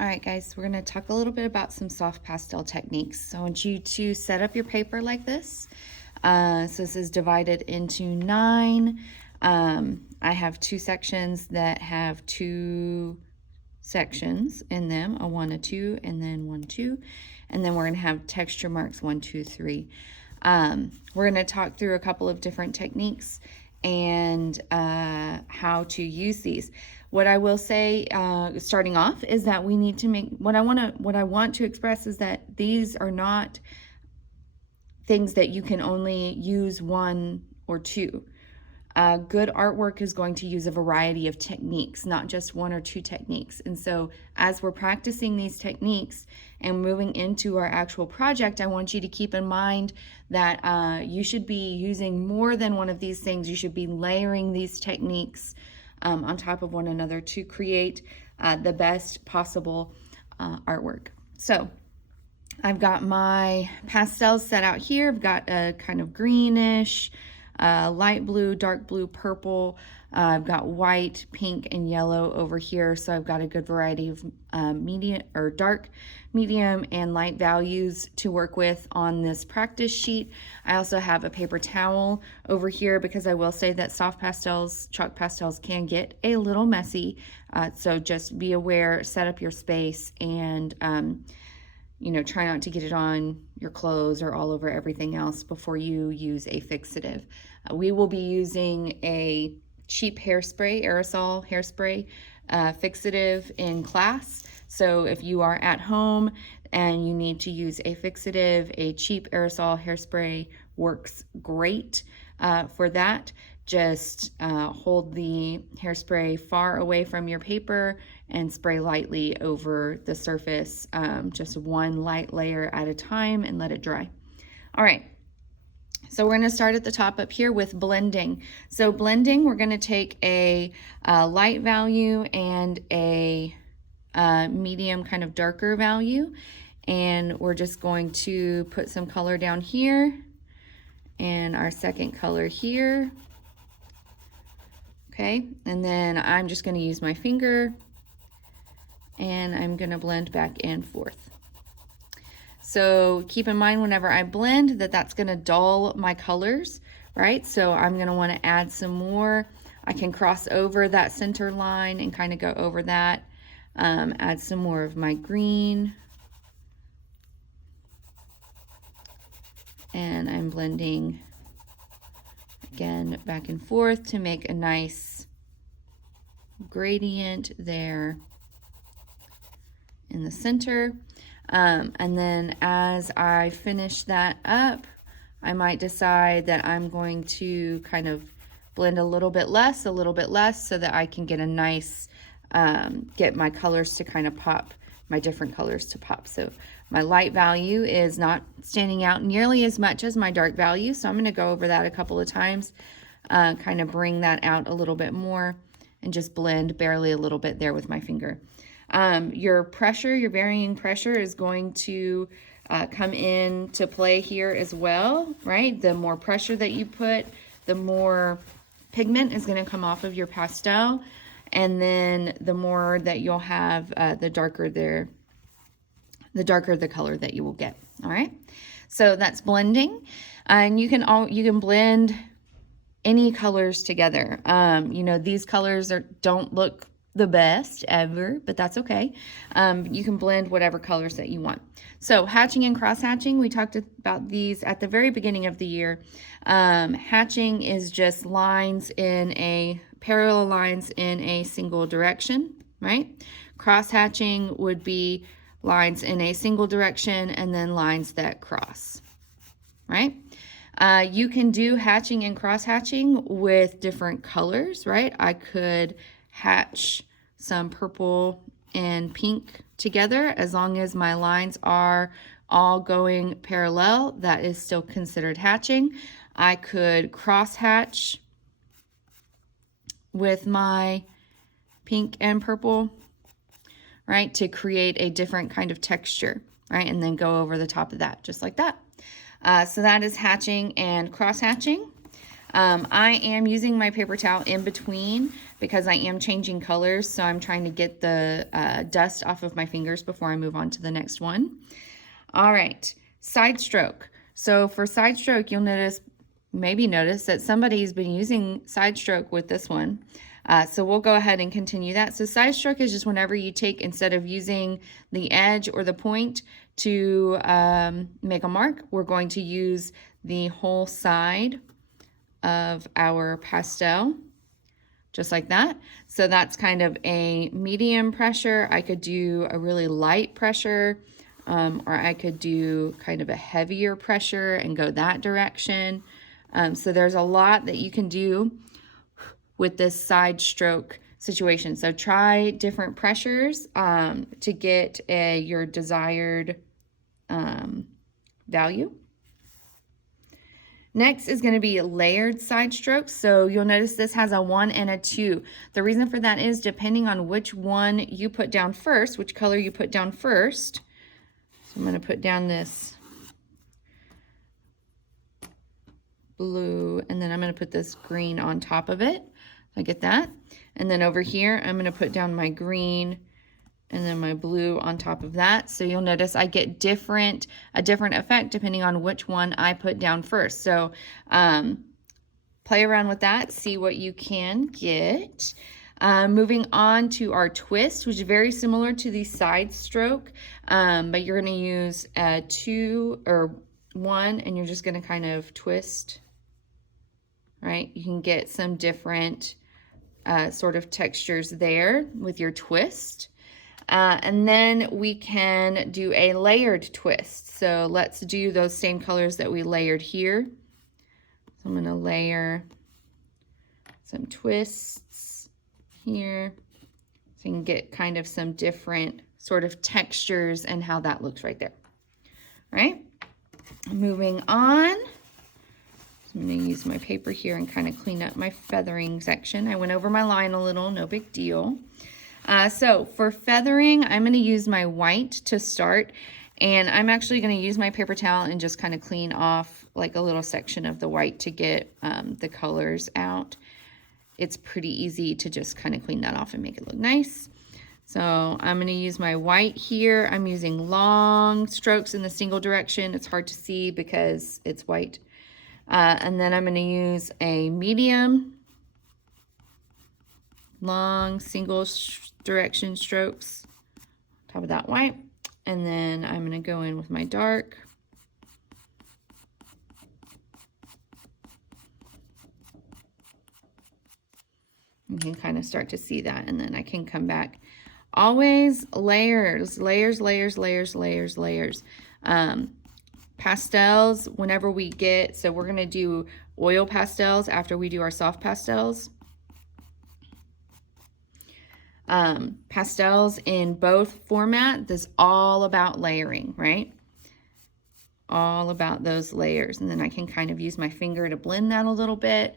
All right, guys, we're going to talk a little bit about some soft pastel techniques. So I want you to set up your paper like this. So this is divided into 9. I have 2 sections that have 2 sections in them, a 1, a 2, and then 1, 2. And then we're going to have texture marks 1, 2, 3. We're going to talk through a couple of different techniques and how to use these. What I will say, starting off, is that we need to make what I want to express is that these are not things that you can only use 1 or 2. Good artwork is going to use a variety of techniques, not just 1 or 2 techniques. And so as we're practicing these techniques and moving into our actual project, I want you to keep in mind that you should be using more than one of these things. You should be layering these techniques on top of one another to create the best possible artwork. So I've got my pastels set out here. I've got a kind of greenish, light blue, dark blue, purple. I've got white, pink, and yellow over here. So I've got a good variety of medium or dark, medium, and light values to work with on this practice sheet. I also have a paper towel over here because I will say that soft pastels, chalk pastels can get a little messy. So just be aware, set up your space, and try not to get it on your clothes or all over everything else before you use a fixative. We will be using a cheap hairspray, aerosol hairspray fixative in class. So if you are at home and you need to use a fixative, a cheap aerosol hairspray works great for that. Just hold the hairspray far away from your paper and spray lightly over the surface, just one light layer at a time, and let it dry. All right, so we're going to start at the top up here with blending. So blending, we're going to take a light value and a medium kind of darker value, and we're just going to put some color down here and our second color here. Okay, and then I'm just going to use my finger and I'm going to blend back and forth. So keep in mind whenever I blend that's going to dull my colors, right? So I'm going to want to add some more. I can cross over that center line and kind of go over that. Add some more of my green. And I'm blending again back and forth to make a nice gradient there in the center. And then as I finish that up, I might decide that I'm going to kind of blend a little bit less, so that I can get a nice, get my colors to kind of pop, my different colors to pop. So my light value is not standing out nearly as much as my dark value, so I'm going to go over that a couple of times, kind of bring that out a little bit more, and just blend barely a little bit there with my finger. Your pressure, your varying pressure is going to come in to play here as well, right? The more pressure that you put, the more pigment is going to come off of your pastel, and then the more that you'll have, the darker the color that you will get. All right, so that's blending, and you can blend any colors together. These colors don't look the best ever, but that's okay. You can blend whatever colors that you want. So hatching and cross hatching, we talked about these at the very beginning of the year. Hatching is just parallel lines in a single direction, right? Cross hatching would be lines in a single direction and then lines that cross, right? You can do hatching and cross hatching with different colors, right? I could hatch some purple and pink together. As long as my lines are all going parallel, that is still considered hatching. I could cross hatch with my pink and purple, right, to create a different kind of texture, right, and then go over the top of that, just like that. So that is hatching and cross hatching. I am using my paper towel in between because I am changing colors, so I'm trying to get the dust off of my fingers before I move on to the next one. All right, side stroke. So for side stroke, you'll maybe notice that somebody's been using side stroke with this one. So we'll go ahead and continue that. So side stroke is just whenever you take, instead of using the edge or the point to make a mark, we're going to use the whole side of our pastel, just like that. So that's kind of a medium pressure. I could do a really light pressure, or I could do kind of a heavier pressure and go that direction. So there's a lot that you can do with this side stroke situation. So try different pressures to get your desired value. Next is going to be layered side strokes. So you'll notice this has a 1 and a 2. The reason for that is depending on which one you put down first, which color you put down first. So I'm going to put down this blue, and then I'm going to put this green on top of it. I get that. And then over here, I'm going to put down my green and then my blue on top of that. So you'll notice I get a different effect depending on which one I put down first. So play around with that, see what you can get. Moving on to our twist, which is very similar to the side stroke, but you're going to use 2 or 1, and you're just going to kind of twist, right? You can get some different sort of textures there with your twist. And then we can do a layered twist. So let's do those same colors that we layered here. So I'm going to layer some twists here so you can get kind of some different sort of textures and how that looks right there. All right, moving on. So I'm going to use my paper here and kind of clean up my feathering section. I went over my line a little, no big deal. So for feathering, I'm going to use my white to start, and I'm actually going to use my paper towel and just kind of clean off like a little section of the white to get the colors out. It's pretty easy to just kind of clean that off and make it look nice. So I'm going to use my white here. I'm using long strokes in the single direction. It's hard to see because it's white. And then I'm going to use a medium, long single direction strokes on top of that white. And then I'm going to go in with my dark. You can kind of start to see that, and then I can come back. Always layers, layers, layers, layers, layers, layers. Pastels, whenever we get, so we're going to do oil pastels after we do our soft pastels. Pastels in both formats is all about layering, right? All about those layers. And then I can kind of use my finger to blend that a little bit.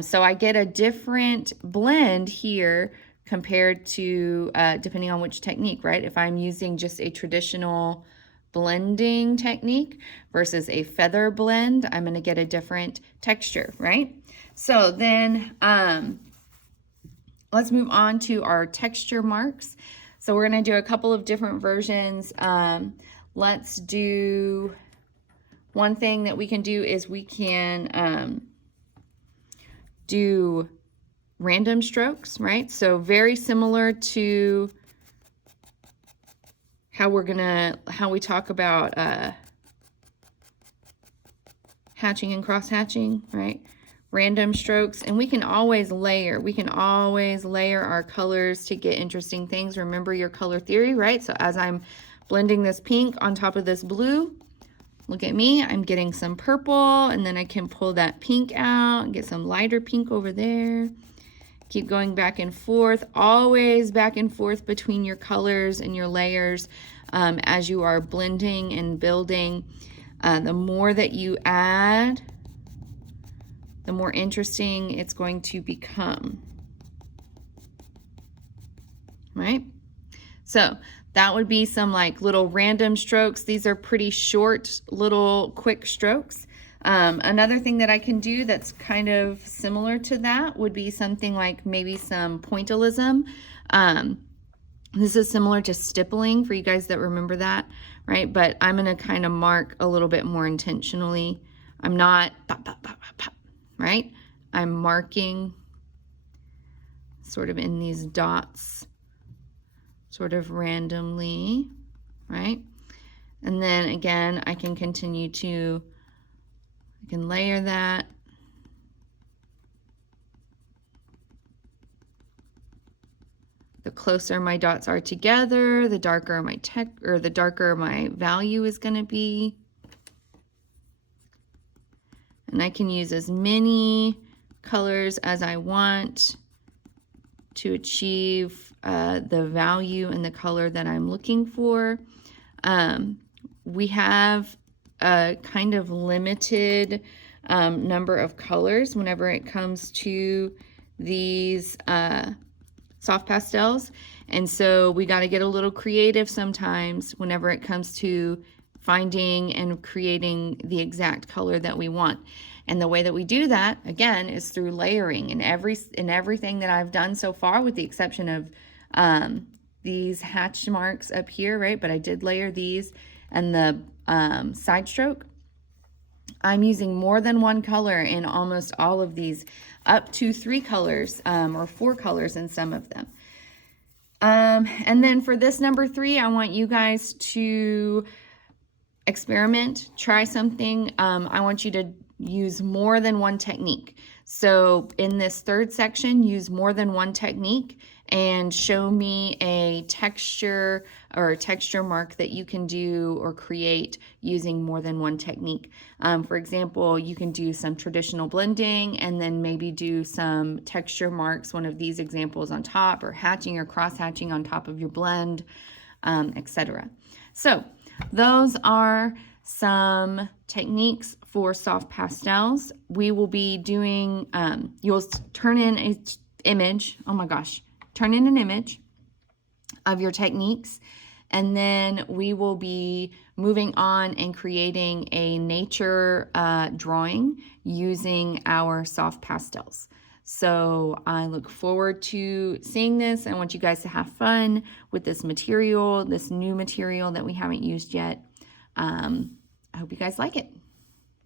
So I get a different blend here compared to, depending on which technique, right? If I'm using just a traditional blending technique versus a feather blend, I'm going to get a different texture, right? So then, let's move on to our texture marks. So we're going to do a couple of different versions. Let's do, one thing that we can do is we can do random strokes, right? So very similar to how we talk about hatching and cross hatching, right? Random strokes, and we can always layer. We can always layer our colors to get interesting things. Remember your color theory, right? So as I'm blending this pink on top of this blue, look at me, I'm getting some purple, and then I can pull that pink out and get some lighter pink over there. Keep going back and forth, always back and forth between your colors and your layers as you are blending and building. The more that you add, the more interesting it's going to become, right? So that would be some like little random strokes. These are pretty short, little quick strokes. Another thing that I can do that's kind of similar to that would be something like maybe some pointillism. This is similar to stippling for you guys that remember that, right? But I'm going to kind of mark a little bit more intentionally. I'm not pop, pop, pop, pop, pop, right? I'm marking sort of in these dots, sort of randomly, right? And then again, I can continue to, I can layer that. The closer my dots are together, the darker my the darker my value is going to be. And I can use as many colors as I want to achieve the value and the color that I'm looking for. We have a kind of limited number of colors whenever it comes to these soft pastels, and so we got to get a little creative sometimes whenever it comes to finding and creating the exact color that we want. And the way that we do that, again, is through layering. In everything that I've done so far, with the exception of these hatch marks up here, right? But I did layer these, and the side stroke, I'm using more than one color in almost all of these, up to 3 colors or 4 colors in some of them. And then for this number 3, I want you guys to experiment, try something. I want you to use more than one technique. So in this third section, use more than one technique and show me a texture or a texture mark that you can do or create using more than one technique. For example, you can do some traditional blending and then maybe do some texture marks, one of these examples on top, or hatching or cross hatching on top of your blend, etc. So those are some techniques for soft pastels. We will be doing, you'll turn in an image, oh my gosh, turn in an image of your techniques, and then we will be moving on and creating a nature drawing using our soft pastels. So I look forward to seeing this. I want you guys to have fun with this material, this new material that we haven't used yet. I hope you guys like it.